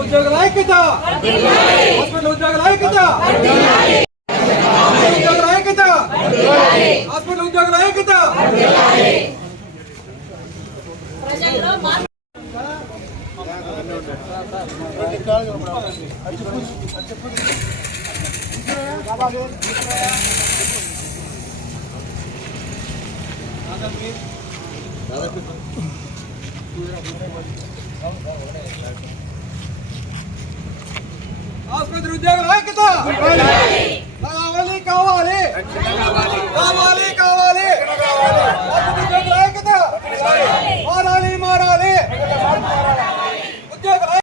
ఉద్యోగుల ఐక్యత హాస్పిటల్ ఉద్యోగుల ఐక్యత ఉద్యోగుల ఐక్యత హాస్పిటల్ ఉద్యోగుల ఐక్యత. ఆసుపత్రి ఉద్యోగుల ఐక్యత! కావాలి కావాలి! కావాలి కావాలి! ఆసుపత్రి ఉద్యోగుల ఐక్యత! మారాలి మారాలి! ఉద్యోగుల ఐక్యత.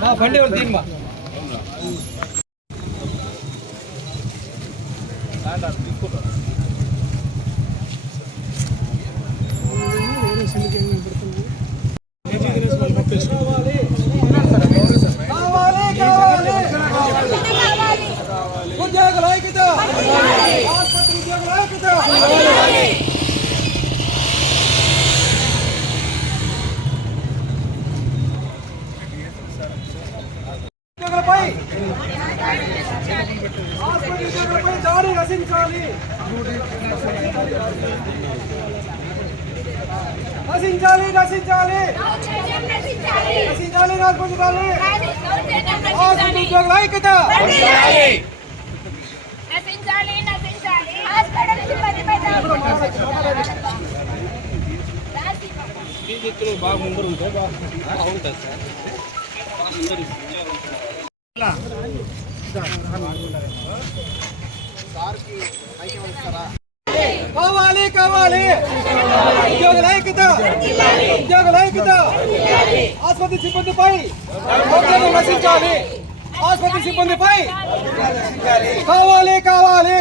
మా బండి ఎవరు తీమ్మా కావాలి కావాలి ఉద్యోగుల ఐక్యత ఆసుపత్రి ఉద్యోగుల ఐక్యత ఉద్యోగులపై ఆసుపత్రి ఉద్యోగులపై దాడి నశించాలి నశించాలి నశించాలి నశించాలి నశించాలి ఆసుపత్రి ఉద్యోగుల ఐక్యత నశించాలి నశించాలి హాస్పిటల్ సిబ్బందిపై దాడి. రాసి కావాలి కావాలి ఉద్యోగుల ఐక్యత ఉద్యోగుల ఐక్యత ఆసుపత్రి సిబ్బందిపై ఉద్యోగం నశించాలి. ఆసుపత్రి సిబ్బందిపై కావాలి కావాలి.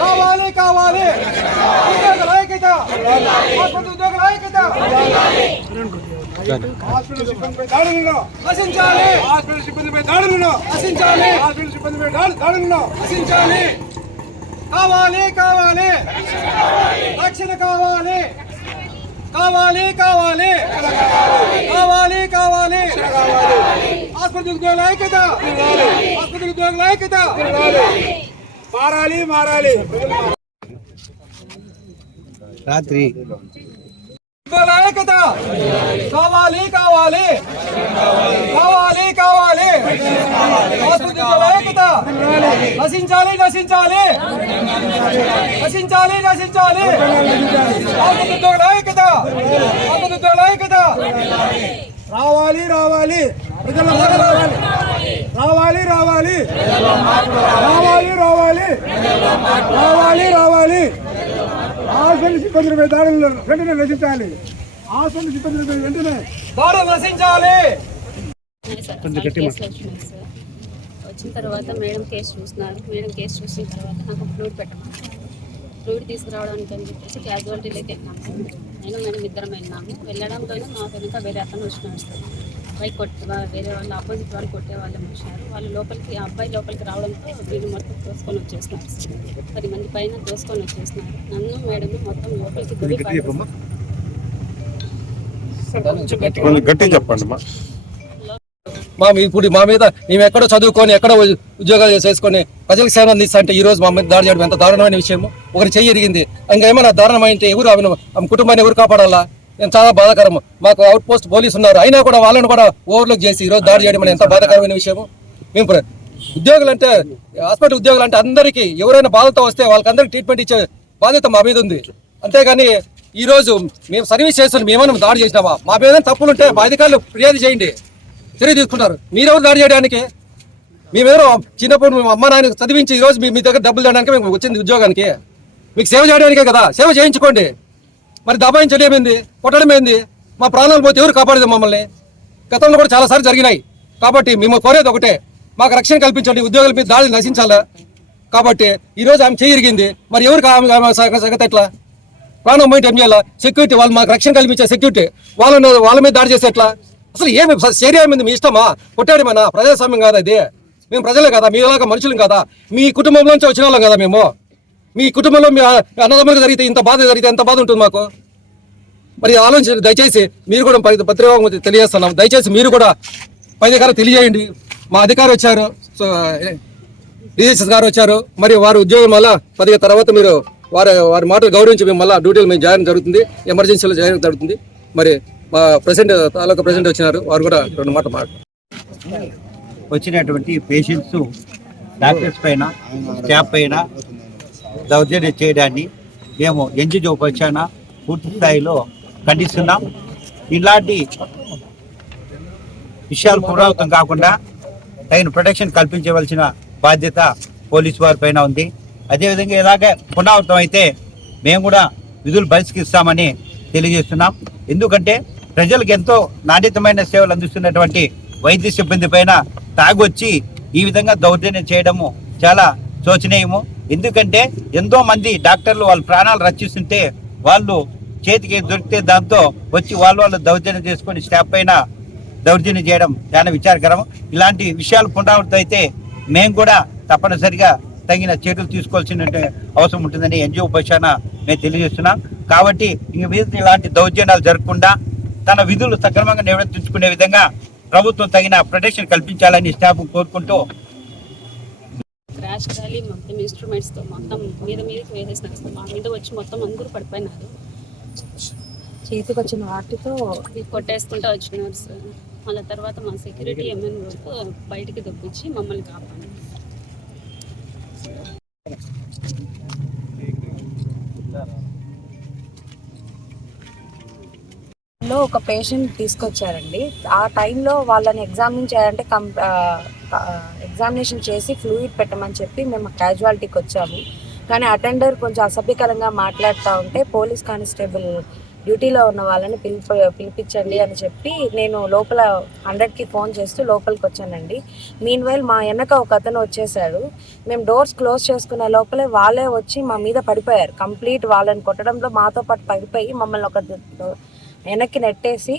కావాలి కావాలి. ఉద్యోగుల ఐక్యత ఆసుపత్రి ఉద్యోగుల ఐక్యత హాస్పిటల్ సిబ్బందిపై దాడులను నశించాలి. హాస్పిటల్ సిబ్బందిపై దాడులను నశించాలి. హాస్పిటల్ సిబ్బందిపై దాడు- దాడులను నశించాలి. కావాలి కావాలి. రక్షణ కావాలి. కావాలి కావాలి. కావాలి కావాలి. ఆసుపత్రి ఉద్యోగుల ఐక్యత. ఆసుపత్రి ఉద్యోగుల ఐక్యత. మారాలి మారాలి. రాత్రి ఐక్యత కావాలి కావాలి. కావాలి కావాలి. ఆసుపత్రి ఐక్యత నశించాలి నశించాలి. నశించాలి నశించాలి. ఆసుపత్రి ఉద్యోగుల ఐక్యత ఐక్యత రావాలి రావాలి. ప్రజల మాట రావాలి. రావాలి రావాలి. రావాలి రావాలి. రావాలి రావాలి. ఆశలు సిబ్బంది దాడులను వెంటనే నశించాలి. ఆసుపత్రి సిబ్బందిపై వెంటనే నశించాలి. సార్ ఫైవ్ కేసులు వచ్చినాయి సార్. వచ్చిన తర్వాత మేడం కేసు చూస్తున్నారు. మేడం కేసు చూసిన తర్వాత నాకు ఫ్లూడ్ పెట్టమన్నారు. ఫ్లూడ్ తీసుకురావడానికి అని చెప్పేసి క్యాజువాలిటీలోకి వెళ్ళాము సార్ నేను మేడం ఇద్దరం వెళ్ళాము. వెళ్ళడంలోనే మా వెనుక వేరే అతను వచ్చినాడు సార్. బైక్ కొట్టి వేరే వాళ్ళు ఆపోజిట్ వాళ్ళు కొట్టే వాళ్ళు వచ్చినారు వాళ్ళు లోపలికి ఆ అబ్బాయి లోపలికి రావడంతో వీళ్ళు మొత్తం తోసుకొని వచ్చేస్తున్నారు పది మంది పైన తోసుకొని వచ్చేస్తున్నారు. నన్ను మేడం మొత్తం లోపలికి దిగి కొంచెం గట్టి చెప్పండి మా. మా ఇప్పుడు మా మీద మేము ఎక్కడో చదువుకొని ఎక్కడో ఉద్యోగాలు చేసుకొని ప్రజలకు సేవ అందిస్తా అంటే ఈ రోజు మా మీద దాడి చేయడం ఎంత దారుణమైన విషయము? ఒకరి చెయ్యి ఎరిగింది. ఇంకేమైనా ఏమైనా దారుణమైంటే ఎవరు ఆమెను ఆమె కుటుంబాన్ని ఎవరు కాపాడాలా? నేను చాలా బాధాకరము. మాకు అవుట్ పోస్ట్ పోలీసు ఉన్నారు. అయినా కూడా వాళ్ళని కూడా ఓవర్లోక్ చేసి ఈ రోజు దాడి చేయడం ఎంత బాధాకరమైన విషయము? మేము ఉద్యోగులు అంటే హాస్పిటల్ ఉద్యోగులు అంటే అందరికీ ఎవరైనా బాధతో వస్తే వాళ్ళకందరికీ ట్రీట్మెంట్ ఇచ్చే బాధ్యత మా మీద ఉంది. అంతేగాని ఈరోజు మేము సర్వీస్ చేస్తున్నాం మేమన్నా దాడి చేసినామా మా మీద తప్పులుంటే మా అధికారులు ఫిర్యాదు చేయండి. తిరిగి తీసుకుంటారు. మీరెవరు దాడి చేయడానికి? మేమెవరో చిన్నప్పుడు మేము అమ్మ నాయన చదివించి ఈరోజు మీ దగ్గర డబ్బులు తేడానికి మేము వచ్చింది ఉద్యోగానికి. మీకు సేవ చేయడానికే కదా? సేవ చేయించుకోండి. మరి దబాయించడమేంది కొట్టడం ఏంది మా ప్రాణాలు పోతే ఎవరు కాపాడదు మమ్మల్ని? గతంలో కూడా చాలాసార్లు జరిగినాయి. కాబట్టి మేము కోరేది ఒకటే మాకు రక్షణ కల్పించండి ఉద్యోగాల మీద దాడి నశించాలా? కాబట్టి ఈరోజు ఆమె చేయరిగింది మరి ఎవరికి ఆమె ఆమె సంగతి ఎట్లా? ప్రాణం పోయింటే ఏం చేయాలి? సెక్యూరిటీ వాళ్ళు మాకు రక్షణ కల్పించే సెక్యూరిటీ వాళ్ళని వాళ్ళ మీద దాడి చేస్తే ఎట్లా? అసలు ఏమి శరీరం మీద మీ ఇష్టమా? కొట్టాడమేనా ప్రజాస్వామ్యం కాదా ఇది? మేము ప్రజలే కదా మీలాగా మనుషులు కదా. మీ కుటుంబంలోంచి వచ్చిన వాళ్ళం కదా మేము. మీ కుటుంబంలో మీ అన్నదమ్ములకు జరిగితే ఇంత బాధ జరిగితే ఎంత బాధ ఉంటుంది మాకు? మరి ఆలోచించండి దయచేసి మీరు కూడా పత్రికా తెలియజేస్తున్నాం. దయచేసి మీరు కూడా పై అధికారులు తెలియజేయండి. మా అధికారి వచ్చారు. సో డిఎస్ఎస్ గారు వచ్చారు. మరి వారి ఉద్యోగం వల్ల పదిహేను తర్వాత మీరు వారి వారి మాటలు గౌరవించి మేము మళ్ళీ డ్యూటీలు మేము జాయిన్ జరుగుతుంది. ఎమర్జెన్సీలో జాయిన్ జరుగుతుంది. మరి మా ప్రెసిడెంట్ తాలూకా ప్రెసిడెంట్ వచ్చినారు. వారు కూడా రెండు మాట మాట్లాడారు. వచ్చినటువంటి పేషెంట్స్ డాక్టర్స్ పైన స్టాఫ్ పైన దౌర్జన్యం చేయడాన్ని మేము ఎంజి పక్షాన పూర్తి స్థాయిలో ఖండిస్తున్నాం. ఇలాంటి విషయాలు పునరావృతం కాకుండా తగిన ప్రొటెక్షన్ కల్పించవలసిన బాధ్యత పోలీసు వారి పైన ఉంది. అదేవిధంగా ఇలాగే పునరావృతం అయితే మేము కూడా విధులు బహిష్కరిస్తామని తెలియజేస్తున్నాం. ఎందుకంటే ప్రజలకు ఎంతో నాణ్యతమైన సేవలు అందిస్తున్నటువంటి వైద్య సిబ్బంది పైన తాగొచ్చి ఈ విధంగా దౌర్జన్యం చేయడము చాలా శోచనీయము. ఎందుకంటే ఎంతో మంది డాక్టర్లు వాళ్ళ ప్రాణాలు రక్షిస్తుంటే వాళ్ళు చేతికి దొరికితే దాంతో వచ్చి వాళ్ళు వాళ్ళు దౌర్జన్యం చేసుకొని స్టాఫ్ పైన దౌర్జన్యం చేయడం చాలా విచారకరం. ఇలాంటి విషయాలు పునరావృతం అయితే మేము కూడా తప్పనిసరిగా తగిన చర్యలు తీసుకోవాల్సిన అవసరం ఉంటుందని ఎన్జిఓ పక్షాన మేము తెలియజేస్తున్నాం. కాబట్టి ఇంక మీద ఇలాంటి దౌర్జన్యాలు జరగకుండా తన విధులు సక్రమంగా నిర్వర్తించుకునే విధంగా ప్రభుత్వం తగిన ప్రొటెక్షన్ కల్పించాలని స్టాఫ్ కోరుకుంటూ క్రాష్ ర్యాలీ మొత్తం ఇన్స్ట్రుమెంట్స్తో మొత్తం మీద మీదకి వేసేసినారు మా మీద వచ్చి మొత్తం అందరూ పడిపోయినారు. చేతికి వచ్చిన వాటితో కొట్టేసుకుంటూ వచ్చినారు సార్. మళ్ళీ తర్వాత మా సెక్యూరిటీ ఎంఎన్ వరకు బయటికి దొప్పించి మమ్మల్ని కాపాడు లో ఒక పేషెంట్ తీసుకొచ్చారండి. ఆ టైంలో వాళ్ళని ఎగ్జామిన్ చేయాలంటే కం ఎగ్జామినేషన్ చేసి ఫ్లూయిడ్ పెట్టమని చెప్పి మేము క్యాజువాలిటీకి వచ్చాము. కానీ అటెండర్ కొంచెం అసభ్యకరంగా మాట్లాడుతూ ఉంటే పోలీస్ కానిస్టేబుల్ డ్యూటీలో ఉన్న వాళ్ళని పిలిపి పిలిపించండి అని చెప్పి నేను లోపల హండ్రెడ్కి ఫోన్ చేస్తూ లోపలికి వచ్చానండి. మీన్ వైల్ మా వెనక ఒక అతను వచ్చేసాడు. మేము డోర్స్ క్లోజ్ చేసుకునే లోపలే వాళ్ళే వచ్చి మా మీద పడిపోయారు. కంప్లీట్ వాళ్ళని కొట్టడంలో మాతో పాటు పడిపోయి మమ్మల్ని ఒక వెనక్కి నెట్టేసి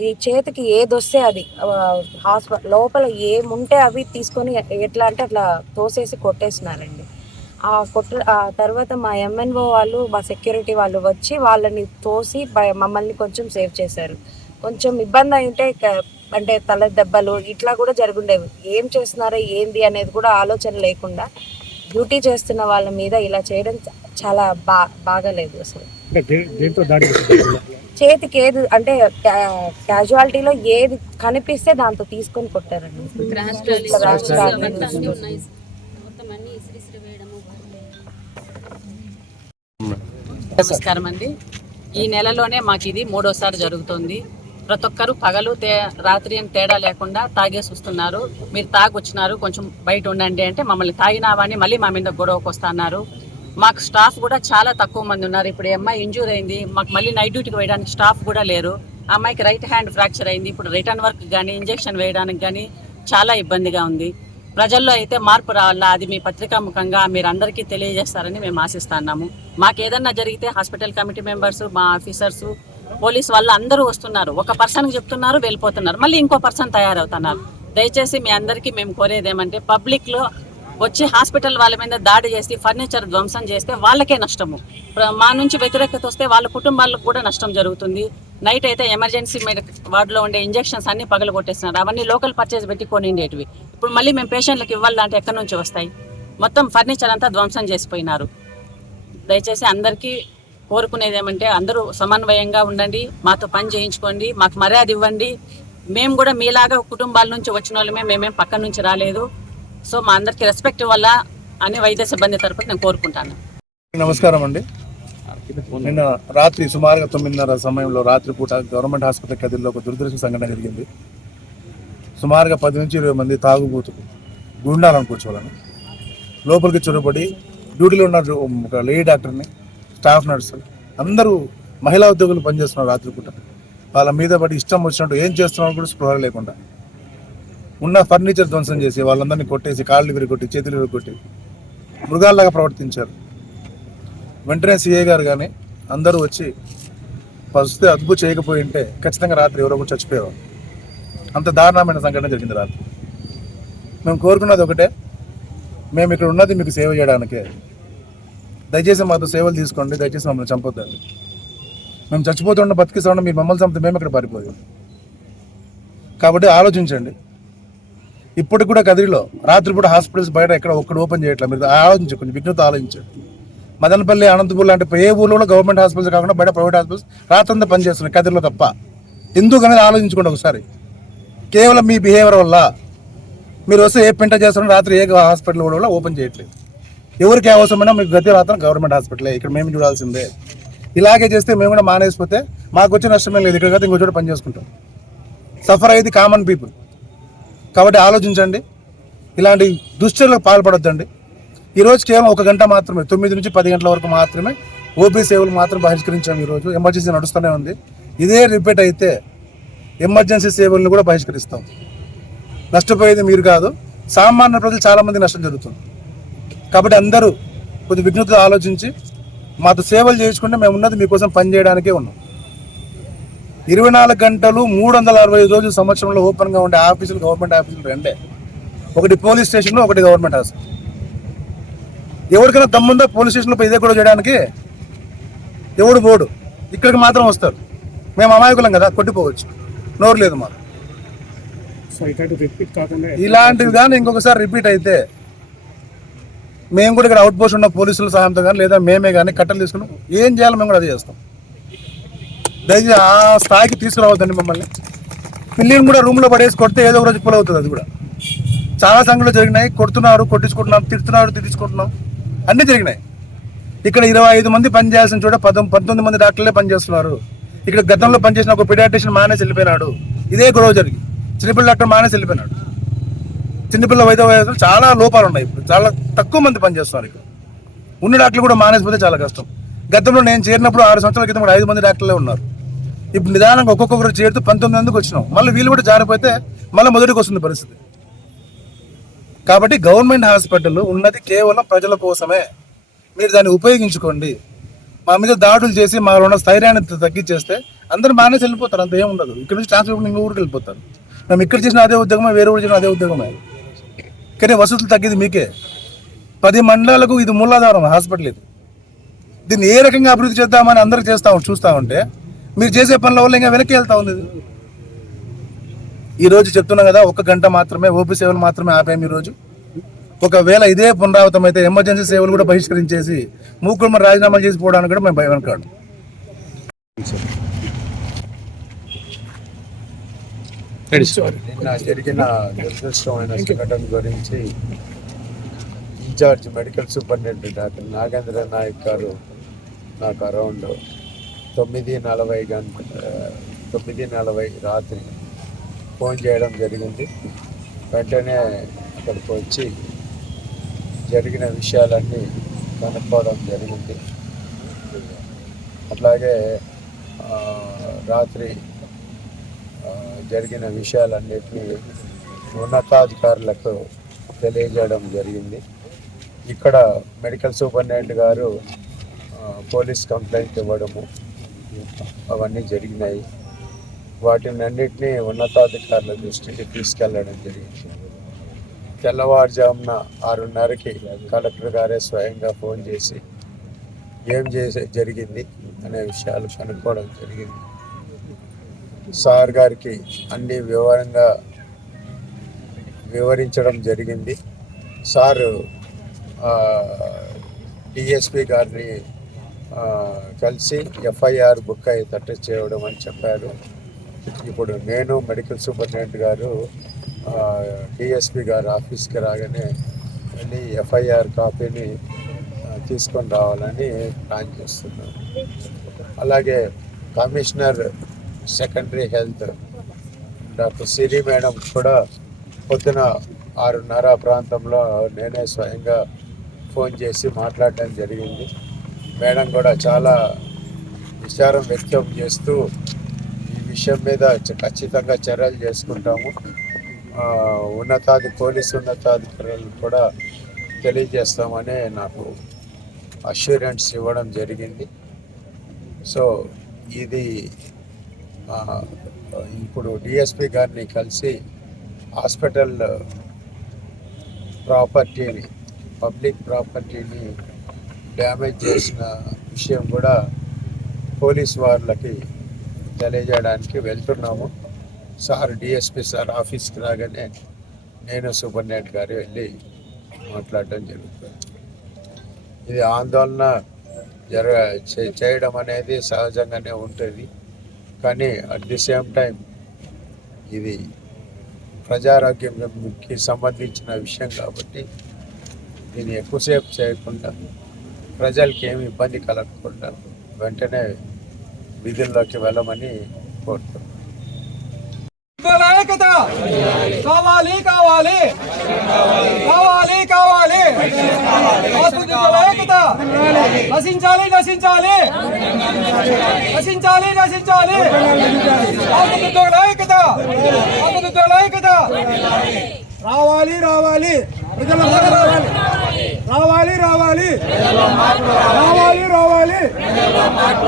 ఈ చేతికి ఏది వస్తే అది హాస్పిటల్ లోపల ఏముంటే అవి తీసుకొని ఎట్లా అంటే అట్లా తోసేసి కొట్టేసినారండి. ఆ కొట్ట ఆ తర్వాత మా ఎంఎన్ఓ వాళ్ళు మా సెక్యూరిటీ వాళ్ళు వచ్చి వాళ్ళని తోసి మమ్మల్ని కొంచెం సేవ్ చేశారు. కొంచెం ఇబ్బంది అయితే అంటే తల దెబ్బలు ఇట్లా కూడా జరుగుండేవి. ఏం చేస్తున్నారో ఏంది అనేది కూడా ఆలోచన లేకుండా డ్యూటీ చేస్తున్న వాళ్ళ మీద ఇలా చేయడం చాలా బా బాగాలేదు అసలు. చేతికి ఏది అంటే క్యాజువాలిటీలో ఏది కనిపిస్తే దాంతో తీసుకొని కొట్టారండి. నమస్కారం అండి. ఈ నెలలోనే మాకు ఇది మూడోసారి జరుగుతుంది. ప్రతి ఒక్కరు పగలు తే రాత్రి అని తేడా లేకుండా తాగేసి వస్తున్నారు మీరు తాగొచ్చినారు కొంచెం బయట ఉండండి అంటే మమ్మల్ని తాగినావని మళ్ళీ మా మీద గొడవకు వస్తున్నారు మాకు స్టాఫ్ కూడా చాలా తక్కువ మంది ఉన్నారు. ఇప్పుడు అమ్మాయి ఇంజూర్ అయింది మాకు మళ్ళీ నైట్ డ్యూటీకి వేయడానికి స్టాఫ్ కూడా లేరు. ఆ అమ్మాయికి రైట్ హ్యాండ్ ఫ్రాక్చర్ అయింది. ఇప్పుడు రిటర్న్ వర్క్ కానీ ఇంజెక్షన్ వేయడానికి కానీ చాలా ఇబ్బందిగా ఉంది. ప్రజల్లో అయితే మార్పు రావాలా? అది మీ పత్రికా ముఖంగా మీరు అందరికీ తెలియజేస్తారని మేము ఆశిస్తున్నాము. మాకు ఏదన్నా జరిగితే హాస్పిటల్ కమిటీ మెంబర్స్ మా ఆఫీసర్స్ పోలీస్ వాళ్ళు అందరూ వస్తున్నారు. ఒక పర్సన్కి చెప్తున్నారు వెళ్ళిపోతున్నారు. మళ్ళీ ఇంకో పర్సన్ తయారవుతున్నారు. దయచేసి మీ అందరికీ మేము కోరేది ఏమంటే పబ్లిక్లో వచ్చి హాస్పిటల్ వాళ్ళ మీద దాడి చేసి ఫర్నిచర్ ధ్వంసం చేస్తే వాళ్ళకే నష్టము. మా నుంచి వ్యతిరేకత వస్తే వాళ్ళ కుటుంబాలకు కూడా నష్టం జరుగుతుంది. నైట్ అయితే ఎమర్జెన్సీ మెడి వార్డులో ఉండే ఇంజెక్షన్స్ అన్ని పగలు కొట్టేస్తున్నారు అవన్నీ లోకల్ పర్చేస్ పెట్టి కొనిండేటివి. ఇప్పుడు మళ్ళీ మేము పేషెంట్లకు ఇవ్వాలంటే ఎక్కడి నుంచి వస్తాయి? మొత్తం ఫర్నిచర్ అంతా ధ్వంసం చేసిపోయినారు. దయచేసి అందరికీ కోరుకునేది ఏమంటే అందరూ సమన్వయంగా ఉండండి మాతో పని చేయించుకోండి మాకు మర్యాద ఇవ్వండి. మేము కూడా మీలాగా కుటుంబాల నుంచి వచ్చిన వాళ్ళమే మేమేం పక్క నుంచి రాలేదు. సో మా అందరికీ రెస్పెక్ట్ వల్ల అని వైద్య సిబ్బంది తరపున నేను కోరుకుంటాను. నమస్కారం అండి. నిన్న రాత్రి సుమారుగా తొమ్మిదిన్నర సమయంలో రాత్రిపూట గవర్నమెంట్ హాస్పిటల్ కదిల్లో ఒక దురదృష్ట సంఘటన జరిగింది. సుమారుగా పది నుంచి ఇరవై మంది తాగుబోతు గుండాలను కూర్చోవాలని లోపలికి చొరబడి డ్యూటీలో ఉన్న ఒక లేడీ డాక్టర్ని స్టాఫ్ నర్సు అందరూ మహిళా ఉద్యోగులు పనిచేస్తున్నారు రాత్రిపూట. వాళ్ళ మీద పడి ఇష్టం వచ్చినట్టు ఏం చేస్తున్నారో కూడా స్పృహ లేకుండా. ఉన్న ఫర్నిచర్ ధ్వంసం చేసి వాళ్ళందరినీ కొట్టేసి కాళ్ళు విరిగొట్టి చేతులు విరిగొట్టి మృగాల్లాగా ప్రవర్తించారు. వెంటనే సిఏ గారు కానీ అందరూ వచ్చి పరిస్థితి అదుపు చేయకపోయి ఉంటే ఖచ్చితంగా రాత్రి ఎవరో ఒకరు చచ్చిపోయేవారు. అంత దారుణమైన సంఘటన జరిగింది రాత్రి. మేము కోరుకున్నది ఒకటే మేము ఇక్కడ ఉన్నది మీకు సేవ చేయడానికే. దయచేసి మాతో సేవలు తీసుకోండి దయచేసి మమ్మల్ని చంపొద్దండి. మేము చచ్చిపోతుండ బతికిస్తుండ మీరు మమ్మల్ని చంపితే మేము ఇక్కడ పారిపోయాం? కాబట్టి ఆలోచించండి. ఇప్పటికి కూడా కదిరిలో రాత్రిపూట హాస్పిటల్స్ బయట ఎక్కడ ఒక్కడు ఓపెన్ చేయట్లేదు. మీరు ఆలోచించండి కొంచెం విఘ్నత ఆలోచించండి. మదనపల్లి అనంతపూర్ లాంటి ఏ ఊళ్ళో గవర్నమెంట్ హాస్పిటల్స్ కాకుండా బయట ప్రైవేట్ హాస్పిటల్స్ రాత్రంతా పనిచేస్తున్నాయి కదిరిలో తప్ప. ఎందుకు అనేది ఆలోచించుకోండి ఒకసారి. కేవలం మీ బిహేవియర్ వల్ల. మీరు వస్తే ఏ పెంట చేస్తున్నారు రాత్రి ఏ హాస్పిటల్ కూడా ఓపెన్ చేయట్లేదు. ఎవరికి అవసరమైనా మీకు గతి రాత్రం గవర్నమెంట్ హాస్పిటలే ఇక్కడ మేము చూడాల్సిందే. ఇలాగే చేస్తే మేము కూడా మానేసిపోతే మాకు వచ్చే నష్టమే లేదు. ఇక్కడ కదా ఇంకో చోట పని చేసుకుంటాం. సఫర్ అయ్యేది కామన్ పీపుల్ కాబట్టి ఆలోచించండి. ఇలాంటి దుశ్చర్యలకు పాల్పడొద్దండి. ఈరోజు కేవలం ఒక గంట మాత్రమే తొమ్మిది నుంచి పది గంటల వరకు మాత్రమే ఓపీ సేవలు మాత్రం బహిష్కరించాం ఈరోజు ఎమర్జెన్సీ నడుస్తూనే ఉంది. ఇదే రిపీట్ అయితే ఎమర్జెన్సీ సేవలను కూడా బహిష్కరిస్తాం. నష్టపోయేది మీరు కాదు సామాన్య ప్రజలు చాలామంది నష్టం జరుగుతుంది. కాబట్టి అందరూ కొద్ది విఘ్నతతో ఆలోచించి మాతో సేవలు చేయించుకుంటే మేము ఉన్నది మీకోసం పని చేయడానికే ఉన్నాం. ఇరవై నాలుగు గంటలు మూడు వందల అరవై ఐదు రోజులు సంవత్సరంలో ఓపెన్గా ఉండే ఆఫీసులు గవర్నమెంట్ ఆఫీసులు రెండే. ఒకటి పోలీస్ స్టేషన్ ఒకటి గవర్నమెంట్ హాస్పిటల్. ఎవరికైనా దమ్ముందా పోలీస్ స్టేషన్లో ఇదే కూడా చేయడానికి? ఎవడు పోడు ఇక్కడికి మాత్రం వస్తారు. మేము అమాయకులం కదా కొట్టిపోవచ్చు. నోరు లేదు మాకు. ఇలాంటివి కానీ ఇంకొకసారి రిపీట్ అయితే మేము కూడా ఇక్కడ అవుట్ పోస్ట్ ఉన్న పోలీసుల సహాయంతో కానీ లేదా మేమే కానీ కట్టలు తీసుకుని ఏం చేయాలో మేము కూడా అదే చేస్తాం. దయచేసి ఆ స్థాయికి తీసుకురావద్దండి మమ్మల్ని. పిల్లిని కూడా రూమ్లో పడేసి కొడితే ఏదో ఒక రోజు పుల్ అవుతుంది అది కూడా. చాలా సంఘటనలు జరిగినాయి. కొడుతున్నారు కొట్టించుకుంటున్నారు తిడుతున్నారు తిట్టించుకుంటున్నాం. అన్నీ జరిగినాయి. ఇక్కడ ఇరవై ఐదు మంది పని చేయాల్సిన చోట పదం పంతొమ్మిది మంది డాక్టర్లే పనిచేస్తున్నారు. ఇక్కడ గతంలో పనిచేసిన ఒక పిడాటిషన్ మానేసి వెళ్ళిపోయినాడు. ఇదే గొడవ జరిగి చిన్నపిల్ల డాక్టర్ మానేసి వెళ్ళిపోయినాడు. చిన్నపిల్ల వైద్య వయసులు చాలా లోపాలు ఉన్నాయి ఇప్పుడు. చాలా తక్కువ మంది పనిచేస్తున్నారు ఇక్కడ. ఉన్న డాక్టర్లు కూడా మానేసిపోతే చాలా కష్టం. గతంలో నేను చేరినప్పుడు ఆరు సంవత్సరాల క్రితం కూడా ఐదు మంది డాక్టర్లే ఉన్నారు. ఇప్పుడు నిదానంగా ఒక్కొక్కరు చేరుతూ పంతొమ్మిది మందికి వచ్చినాం. మళ్ళీ వీళ్ళు కూడా జారిపోతే మళ్ళీ మొదటికి వస్తుంది పరిస్థితి. కాబట్టి గవర్నమెంట్ హాస్పిటల్ ఉన్నది కేవలం ప్రజల కోసమే. మీరు దాన్ని ఉపయోగించుకోండి. మా మీద దాడులు చేసి మాలో ఉన్న స్థైర్యాన్ని తగ్గించేస్తే అందరూ మానేసి వెళ్ళిపోతారు అంత ఏముండదు. ఇక్కడ నుంచి ట్రాన్స్ఫర్ ఇంకో ఊరికి వెళ్ళిపోతారు. మేము ఇక్కడ చేసిన అదే ఉద్యోగమే వేరే ఊరు చేసిన అదే ఉద్యోగమే. కానీ వసతులు తగ్గేది మీకే. పది మండలాలకు ఇది మూలాధారం హాస్పిటల్ ఇది. దీన్ని ఏ రకంగా అభివృద్ధి చేద్దామని అందరూ చేస్తా చూస్తా ఉంటే మీరు చేసే పనుల వల్ల ఇంకా వెనక్కి వెళ్తా ఉంది ఈరోజు చెప్తున్నాం చెప్తున్నా కదా ఒక గంట మాత్రమే ఓపీ సేవలు మాత్రమే ఆపాము ఈరోజు రోజు. ఒకవేళ ఇదే పునరావృతం అయితే ఎమర్జెన్సీ సేవలు కూడా బహిష్కరించేసి మూకుడు మరి రాజీనామాలు చేసి పోవడానికి కూడా మేము భయం వెనకాడు. నిన్న జరిగిన దురదృష్టమైన సంఘటన గురించి in-charge medical superintendent doctor Nagendra Nayak garu నాకు అరౌండ్ తొమ్మిది నలభై గంట తొమ్మిది నలభై రాత్రి ఫోన్ చేయడం జరిగింది. వెంటనే అక్కడికి వచ్చి జరిగిన విషయాలన్నీ కనుక్కోవడం జరిగింది. అట్లాగే రాత్రి జరిగిన విషయాలన్నిటినీ ఉన్నతాధికారులకు తెలియజేయడం జరిగింది. ఇక్కడ medical superintendent garu police complaint ఇవ్వడము అవన్నీ జరిగినాయి. వాటినన్నిటినీ ఉన్నతాధికారుల దృష్టికి తీసుకెళ్ళడం జరిగింది. తెల్లవారుజామున ఆరున్నరకి కలెక్టర్ గారే స్వయంగా ఫోన్ చేసి ఏం చేసే జరిగింది అనే విషయాలు కనుక్కోవడం జరిగింది. సార్ గారికి అన్ని వివరంగా వివరించడం జరిగింది. సారు డిఎస్పి గారిని కలిసి ఎఫ్ఐఆర్ బుక్ అయ్యేటట్టు చేయడం అని చెప్పారు. ఇప్పుడు నేను మెడికల్ సూపరింటెండెంట్ గారు డిఎస్పి గారు ఆఫీస్కి రాగానే అన్ని ఎఫ్ఐఆర్ కాపీని తీసుకొని రావాలని ప్లాన్ చేస్తున్నాను. అలాగే commissioner secondary health doctor Siri madam కూడా పొద్దున ఆరున్నర ప్రాంతంలో నేనే స్వయంగా ఫోన్ చేసి మాట్లాడటం జరిగింది. మేడం కూడా చాలా విచారం వ్యక్తం చేస్తూ ఈ విషయం మీద ఖచ్చితంగా చర్యలు చేసుకుంటాము. ఉన్నతాధి పోలీసు ఉన్నతాధికారులు కూడా తెలియజేస్తామని నాకు అష్యూరెన్స్ ఇవ్వడం జరిగింది. సో ఇది ఇప్పుడు డిఎస్పి గారిని కలిసి హాస్పిటల్ ప్రాపర్టీని పబ్లిక్ ప్రాపర్టీని డ్యామేజ్ చేసిన విషయం కూడా పోలీస్ వాళ్ళకి తెలియజేయడానికి వెళ్తున్నాము. సార్ డిఎస్పి సార్ ఆఫీస్కి రాగానే నేను సూపరింటెండెంట్ గారు వెళ్ళి మాట్లాడడం జరుగుతుంది. ఇది ఆందోళన జరగ చే- చేయడం అనేది సహజంగానే ఉంటుంది. కానీ అట్ ది సేమ్ టైం ఇది ప్రజారోగ్యంకి సంబంధించిన విషయం కాబట్టి దీన్ని ఎక్కువసేపు చేయకుండా ప్రజలకి ఏమి ఇబ్బంది కలగకుండా వెంటనే విధుల్లోకి వెళ్ళమని కోరుతున్నాను కావాలి కావాలి. కావాలి కావాలి. ఏకత. నశించాలి నశించాలి. నశించాలి నశించాలి. ఏకత. ఏకత. రావాలి రావాలి. ప్రజల మాట రావాలి. రావాలి రావాలి. రావాలి రావాలి.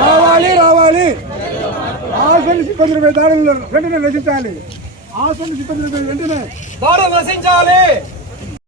రావాలి రావాలి. ఆశలు సిబ్బందిపై దాడులను వెంటనే నశించాలి ఆశ్రమ సిబ్బంది వెంటనే దాడులు నశించాలి.